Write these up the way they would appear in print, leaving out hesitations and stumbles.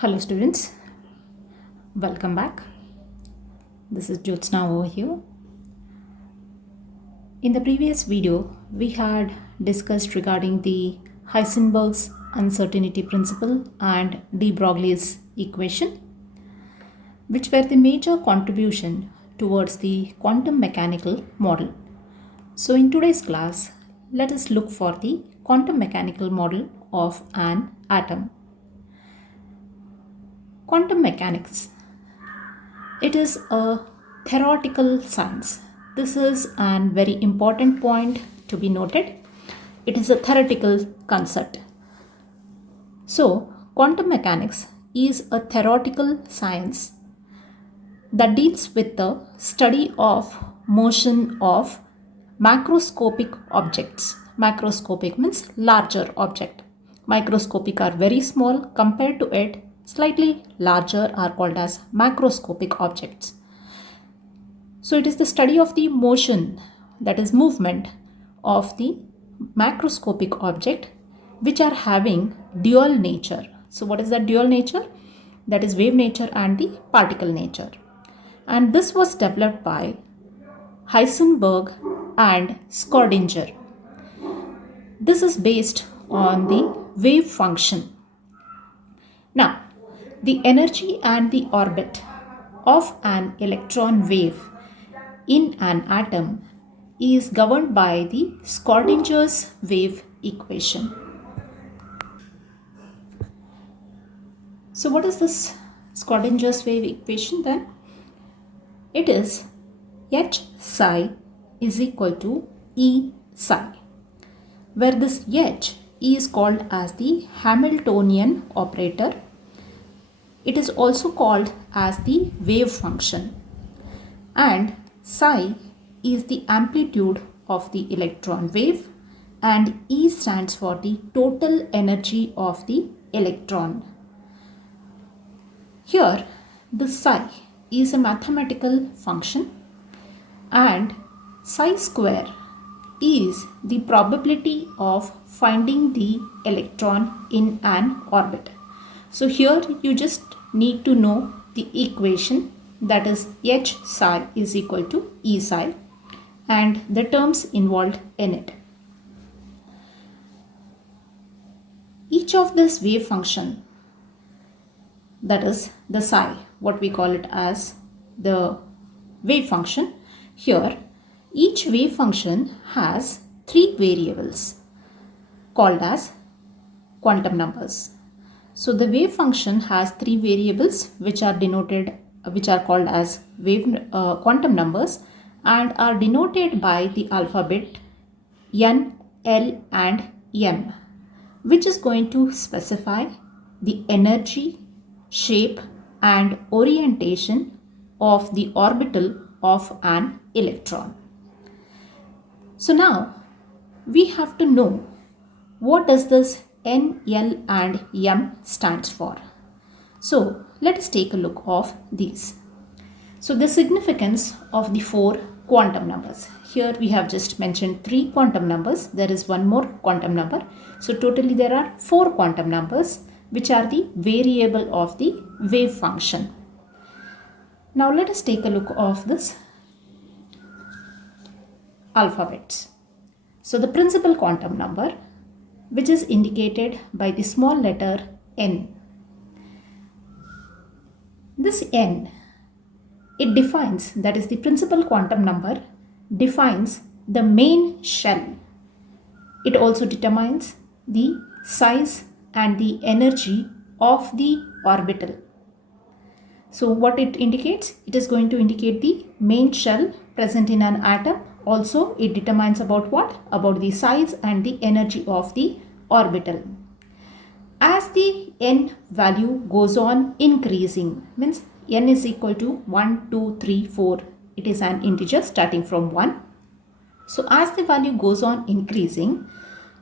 Hello students, welcome back. This is JYOTSNA over here. In the previous video, we had discussed regarding the Heisenberg's uncertainty principle and de Broglie's equation, which were the major contribution towards the quantum mechanical model. So in today's class, let us look for the quantum mechanical model of an atom. Quantum mechanics. It is a theoretical science. This is a very important point to be noted. It is a theoretical concept. So, quantum mechanics is a theoretical science that deals with the study of motion of macroscopic objects. Macroscopic means larger object. Microscopic are very small, compared to it slightly larger are called as macroscopic objects. So it is the study of the motion, that is movement of the macroscopic object which are having dual nature. So what is that dual nature? That is wave nature and the particle nature. And this was developed by Heisenberg and Schrödinger. This is based on the wave function. Now, the energy and the orbit of an electron wave in an atom is governed by the Schrödinger's wave equation. So what is this Schrödinger's wave equation then? It is H psi is equal to E psi, where this H is called as the Hamiltonian operator. It is also called as the wave function, and psi is the amplitude of the electron wave, and E stands for the total energy of the electron. Here the psi is a mathematical function, and psi square is the probability of finding the electron in an orbit. So here you just need to know the equation, that is H psi is equal to E psi, and the terms involved in it. Each of this wave function, that is the psi, what we call it as the wave function, here each wave function has three variables called as quantum numbers. So the wave function has three variables which are called as quantum numbers, and are denoted by the alphabet N, L and M, which is going to specify the energy, shape and orientation of the orbital of an electron. So now we have to know what does this N, L and M stands for. So let us take a look of these. So the significance of the four quantum numbers. Here we have just mentioned three quantum numbers. There is one more quantum number. So totally there are four quantum numbers which are the variable of the wave function. Now let us take a look of this alphabets. So the principal quantum number, which is indicated by the small letter n. This n, it defines, that is the principal quantum number, defines the main shell. It also determines the size and the energy of the orbital. So what it indicates? It is going to indicate the main shell present in an atom. Also it determines about what? About the size and the energy of the orbital. As the n value goes on increasing, means n is equal to 1, 2, 3, 4. It is an integer starting from 1. So as the value goes on increasing,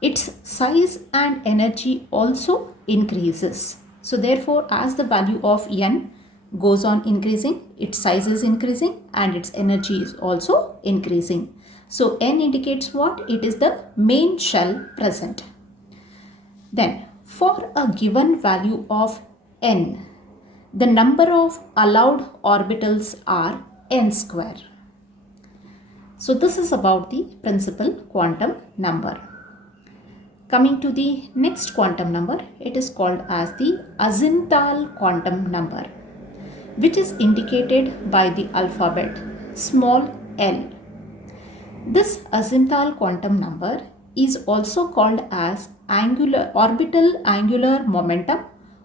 its size and energy also increases. So therefore, as the value of n goes on increasing, its size is increasing and its energy is also increasing. So n indicates what? It is the main shell present. Then for a given value of n, the number of allowed orbitals are n square. So this is about the principal quantum number. Coming to the next quantum number, it is called as the azimuthal quantum number, which is indicated by the alphabet small l. This azimuthal quantum number is also called as orbital angular momentum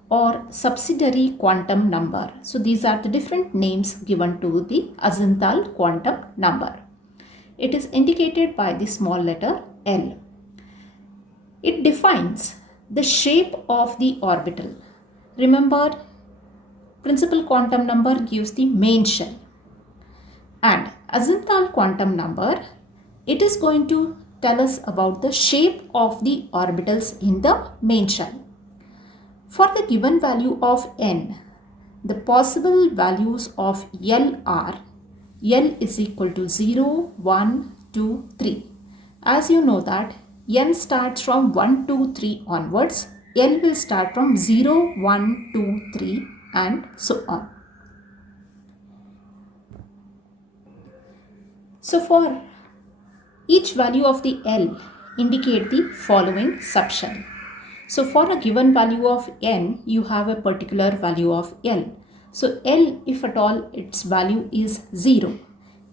or subsidiary quantum number. So these are the different names given to the azimuthal quantum number. It is indicated by the small letter L. It defines the shape of the orbital. Remember, principal quantum number gives the main shell, and azimuthal quantum number, it is going to tell us about the shape of the orbitals in the main shell. For the given value of n, the possible values of L are L is equal to 0, 1, 2, 3. As you know that n starts from 1, 2, 3 onwards. L will start from 0, 1, 2, 3 and so on. So for each value of the L, indicate the following subshell. So for a given value of n, you have a particular value of L. So L, if at all its value is 0,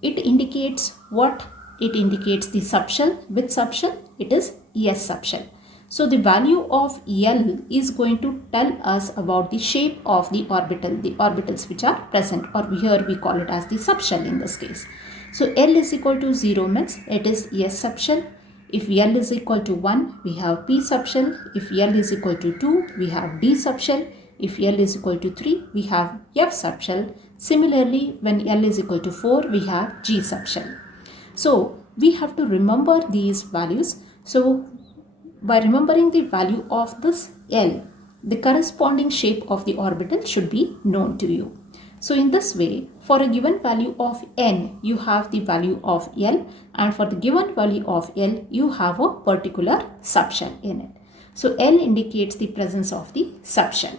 it indicates what? It indicates the subshell. Which subshell? It is S subshell. So the value of L is going to tell us about the shape of the orbital, the orbitals which are present, or here we call it as the subshell in this case. So L is equal to 0 means it is S subshell. If L is equal to 1, we have P subshell. If L is equal to 2, we have D subshell. If L is equal to 3, we have F subshell. Similarly, when L is equal to 4, we have G subshell. So we have to remember these values. So by remembering the value of this L, the corresponding shape of the orbital should be known to you. So in this way, for a given value of n, you have the value of L, and for the given value of L, you have a particular subshell in it. So L indicates the presence of the subshell.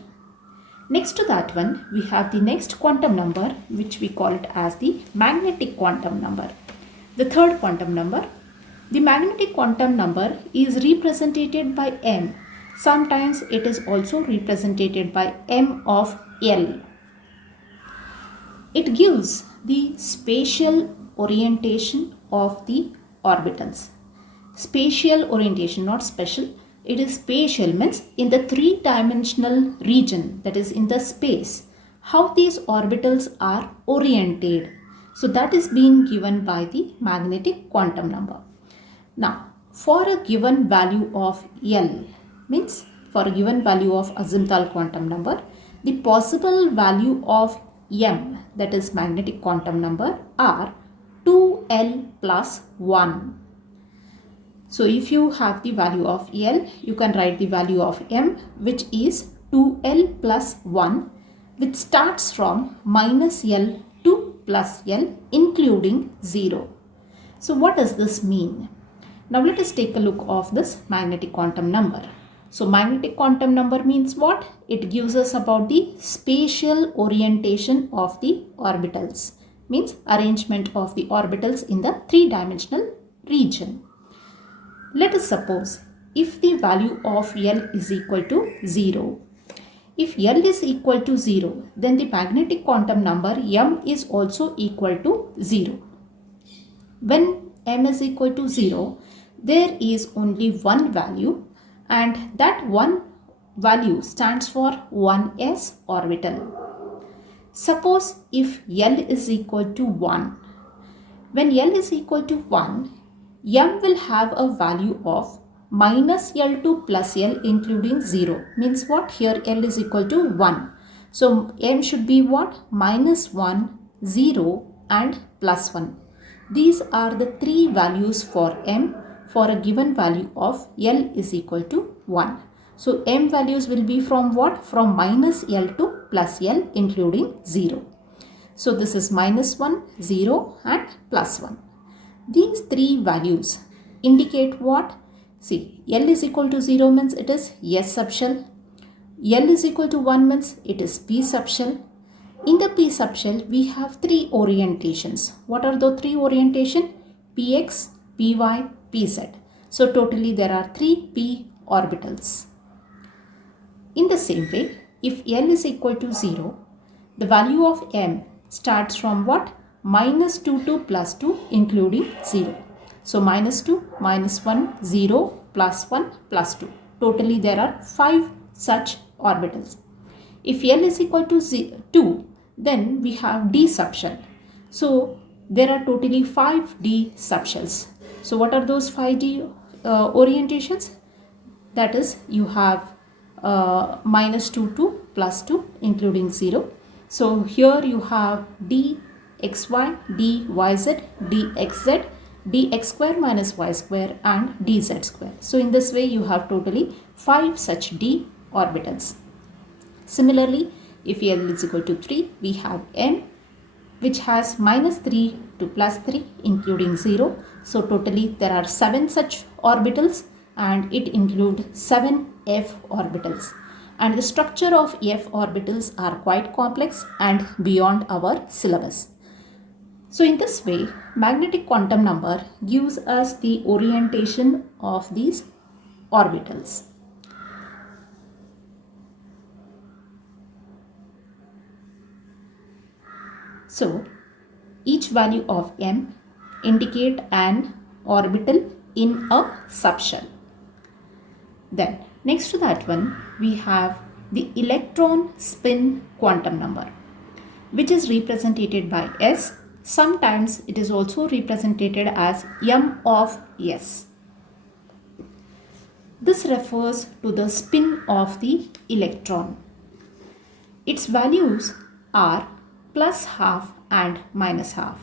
Next to that one, we have the next quantum number, which we call it as the magnetic quantum number. The third quantum number. The magnetic quantum number is represented by M. Sometimes it is also represented by M of L. It gives the spatial orientation of the orbitals. Spatial orientation, not special. It is spatial, means in the three-dimensional region, that is in the space, how these orbitals are oriented. So that is being given by the magnetic quantum number. Now, for a given value of L, means for a given value of azimuthal quantum number, the possible value of M, that is magnetic quantum number, are 2L plus 1. So if you have the value of L, you can write the value of M, which is 2L plus 1, which starts from minus L to plus L, including 0. So what does this mean? Now let us take a look of this magnetic quantum number. So magnetic quantum number means what? It gives us about the spatial orientation of the orbitals, means arrangement of the orbitals in the three-dimensional region. Let us suppose if the value of L is equal to 0. If L is equal to 0, then the magnetic quantum number M is also equal to 0. When M is equal to 0, there is only one value, and that one value stands for 1s orbital. Suppose if L is equal to 1, when L is equal to 1, M will have a value of minus L to plus L including 0. Means what? Here L is equal to 1. So M should be what? Minus 1, 0 and plus 1. These are the three values for M for a given value of L is equal to 1. So M values will be from what? From minus L to plus L including 0. So this is minus 1, 0 and plus 1. These three values indicate what? See, L is equal to 0 means it is S subshell. L is equal to 1 means it is p subshell. In the p subshell, we have three orientations. What are the three orientations? Px, Py, Pz. So totally there are 3 p orbitals. In the same way, if L is equal to 0, the value of m starts from what? Minus 2 to plus 2 including 0. So minus 2, minus 1, 0, plus 1, plus 2. Totally there are 5 such orbitals. If L is equal to 2, then we have d subshell. So there are totally 5 d subshells. So what are those 5d orientations? That is, you have minus 2 to plus 2 including 0. So here you have dxy, dyz, dxz, dx square minus y square and dz square. So in this way you have totally 5 such d orbitals. Similarly, if L is equal to 3, we have m which has minus 3 to plus 3 including 0. So totally there are 7 such orbitals and it includes 7 f orbitals. And the structure of f orbitals are quite complex and beyond our syllabus. So in this way, magnetic quantum number gives us the orientation of these orbitals. So each value of m indicate an orbital in a subshell. Then next to that one, we have the electron spin quantum number, which is represented by S. Sometimes it is also represented as m of S. This refers to the spin of the electron. Its values are plus half and minus half.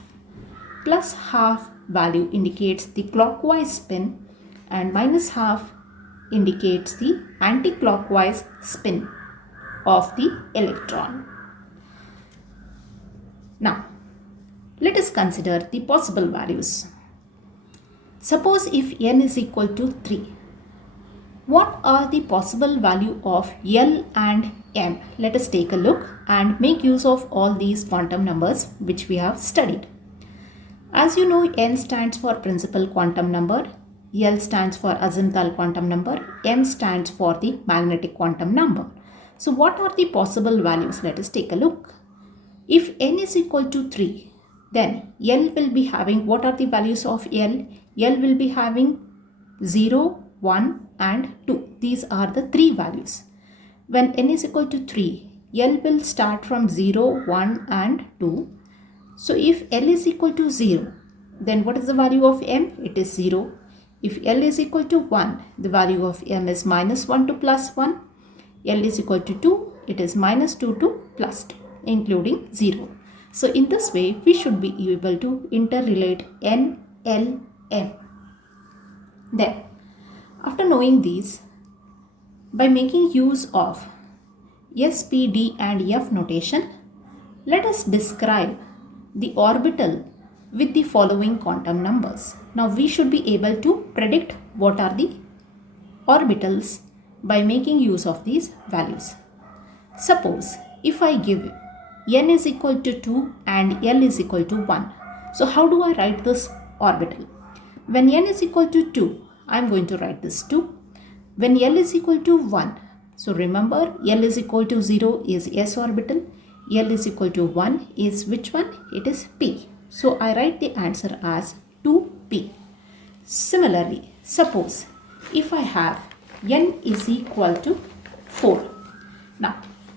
Plus half value indicates the clockwise spin and minus half indicates the anti-clockwise spin of the electron. Now, let us consider the possible values. Suppose if n is equal to 3, what are the possible value of L and m? Let us take a look and make use of all these quantum numbers which we have studied. As you know, n stands for principal quantum number, L stands for azimuthal quantum number, m stands for the magnetic quantum number. So what are the possible values? Let us take a look. If n is equal to 3, then L will be having, what are the values of L? L will be having 0, 1 and 2. These are the 3 values. When n is equal to 3, L will start from 0, 1 and 2. So if L is equal to 0, then what is the value of m? It is 0. If L is equal to 1, the value of m is minus 1 to plus 1. L is equal to 2, it is minus 2 to plus 2, including 0. So in this way, we should be able to interrelate n, L, m. Then, after knowing these, by making use of S, P, D and F notation, let us describe the orbital with the following quantum numbers. Now we should be able to predict what are the orbitals by making use of these values. Suppose if I give n is equal to 2 and L is equal to 1. So how do I write this orbital? When n is equal to 2, I am going to write this 2. When L is equal to 1, so remember L is equal to 0 is S orbital, L is equal to 1 is which one? It is P. So I write the answer as 2P. Similarly, suppose if I have n is equal to 4. Now,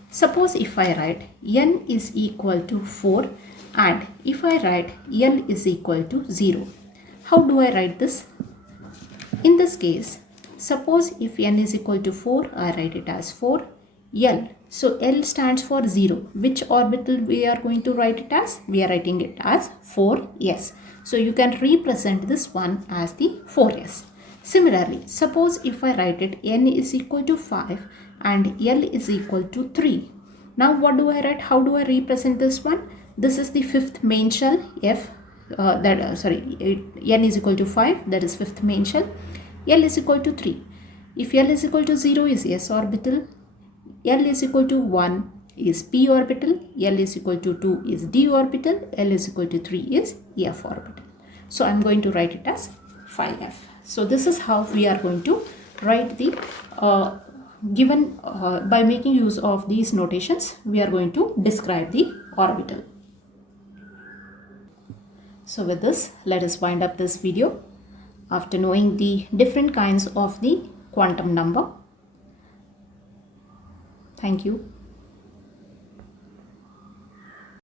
suppose if I write n is equal to 4 and if I write L is equal to 0. How do I write this? In this case, suppose if n is equal to 4, I write it as 4 L. So L stands for 0. Which orbital we are going to write it as? We are writing it as 4s. So you can represent this one as the 4s. Similarly, suppose if I write it n is equal to 5 and L is equal to 3. Now what do I write? How do I represent this one? This is the fifth main shell F. N is equal to 5, that is fifth main shell. L is equal to 3. If L is equal to 0 is S orbital, L is equal to 1 is p orbital, L is equal to 2 is d orbital, L is equal to 3 is f orbital. So I'm going to write it as phi f. So this is how we are going to write the given by making use of these notations, we are going to describe the orbital. So with this, let us wind up this video. After knowing the different kinds of the quantum number. Thank you.